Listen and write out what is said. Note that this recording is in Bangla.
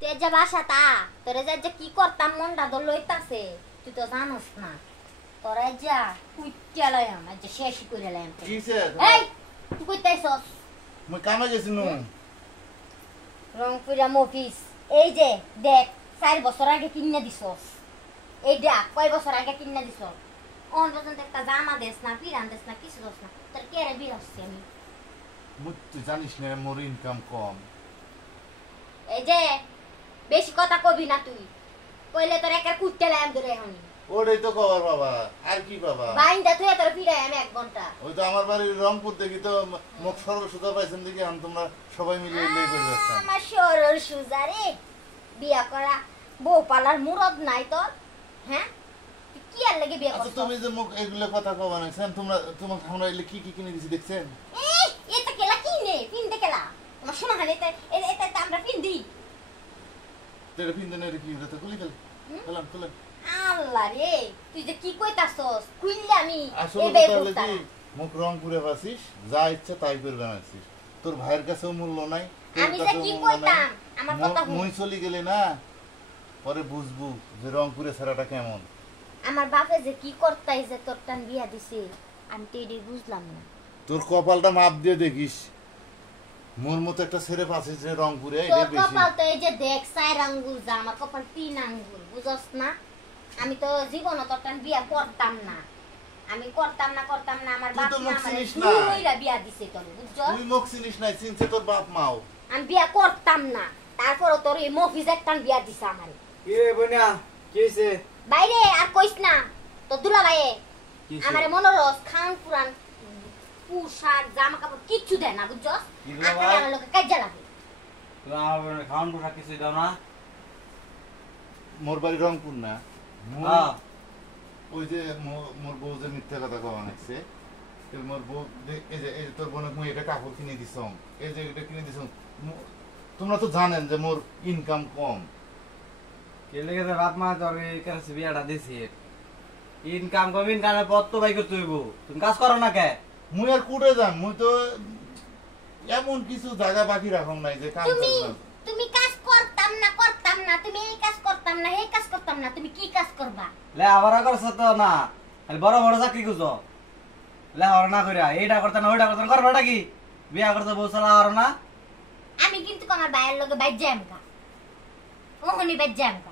তুই যে বাসা তা তোরে যে কি করতাম মনটা তো লইতাছে তুই তো জানোস না তোরে যা কুইটা লইম যে শেষ করে লইম কিসে এই তুই কইতাইছস মই কামে গেছি নু রংপুরা মফিস এই যে দেখ 4 বছর আগে কিনে দিছস এইটা কয় বছর আগে কিনে দিছস অন পর্যন্ত একটা জামা দেস না পিরান দেস না কিছু দেস না তোর কেরে বিল আসছে আমি তুই জানিস না মোর ইনকাম কম এই যে বেশি কথা কবি না তুই কইলে তোর একা কুটতে লাইম ধরে হনি ওটাই তো কবার বাবা আর কি বাবা বাইন্দা তুই তোর ফিরাই আমি 1 ঘন্টা ওই তো আমার বাড়ির রংপুর দেখি তো মুখ সরল সুতা পাইছেন দেখি আমি তোমরা সবাই মিলে এলাই করে যাচ্ছেন আমার সরল সুজা রে বিয়া করা বউ পালার মুরদ নাই তোর হ্যাঁ তুই কি আর লাগে বিয়া আচ্ছা করছিস তুমি যে মুখ এগুলো কথা কবা নাইছেন তোমরা তোমাকে আমরা এলে কি কি কিনে দিছি দেখছেন এই এটা কেলা কিনে পিনতে কেলা আমার শোনা হলে এটা আমরা পিন দিই তেরে পিন দেনে কি হতে কলি গেল কলাম কলাম আল্লাহ রে তুই যে কি কইতাছস কইলে আমি আসলে এই বের কথা কি মুখ রংপুরে বাসিস যা ইচ্ছা তাই করে বানাইছিস তোর ভাইয়ের কাছেও মূল্য নাই আমি যে কি কইতাম আমার কথা মই চলি গেলে না পরে বুঝবু যে রংপুরে ছাড়াটা কেমন আমার বাপে যে কি করতাই যে তোর টান বিয়া দিছে আমি তো এটাই বুঝলাম না তোর কপালটা মাপ দিয়ে দেখিস মোর মতো একটা ছেড়ে পাচ্ছে যে রংপুরে তোর এটা বেশি কপাল তো এই যে দেখ 4 আঙ্গুল যা আমার কপাল 3 আঙ্গুল বুঝছস না আমি তো জীবনে তোর টান বিয়া করতাম না আমি করতাম না আমার তুই বাপ তো মা মুখ আমারে চিনিস না। দুই কইরা বিয়া দিছে তোর বুঝছস তুই মুখ চিনিস নাই চিনছে তোর বাপ মাও আমি বিয়া করতাম না তারপর তোর এই মফিজ একটা বিয়া দিছে আমারে কি রে বন্যা কি হইছে বাইরে আর কইস না তো দুলা ভাইয়ে কি হইছে? আমারে মনোরস খান পুরান পোশাক জামা কাপড় কিচ্ছু দেয় না বুঝছস কি দুলা আপনার ভাই? আমার লোকে কাজে লাগে তুমি আমার খাওয়ান পোশাক কিছু দাও না মোর বাড়ি রংপুর না মোর- হ্যাঁ ওই যে মোর বউ যে মিথ্যা কথা কওয়া নাইছে মোর বউ এই যে তোর বোনকে মুই এটা কাপড় কিনে দিছম এই যে এটা কিনে দিছম তোমরা তো জানেন যে মোর ইনকাম কম কে লেগে তো বাপ মা তোর এই কাছে বিয়াটা দিছি ইনকাম কম ইনকামের পথ তো বাই করতে হইব তুমি কাজ করো না কে মুই আর কুড়ে যান মুই তো এমন কিছু জায়গা বাকি রাখম নাই যে কাম তুমি করলাম তুমি কাজ করতাম না তুমি এই কাজ করতাম না এই কাজ করতাম না তুমি কি কাজ করবা লে আবার করছ তো না খালি বড় বড় চাকরি খুঁজো লে হর না কইরা এইটা করতে না ওইটা করতে না করবাটা কি বিয়া করতে বউ চালা আর না আমি কিন্তু আমার ভাইয়ের লগে বাইর যাম কা ওহনি বাইর যাম কা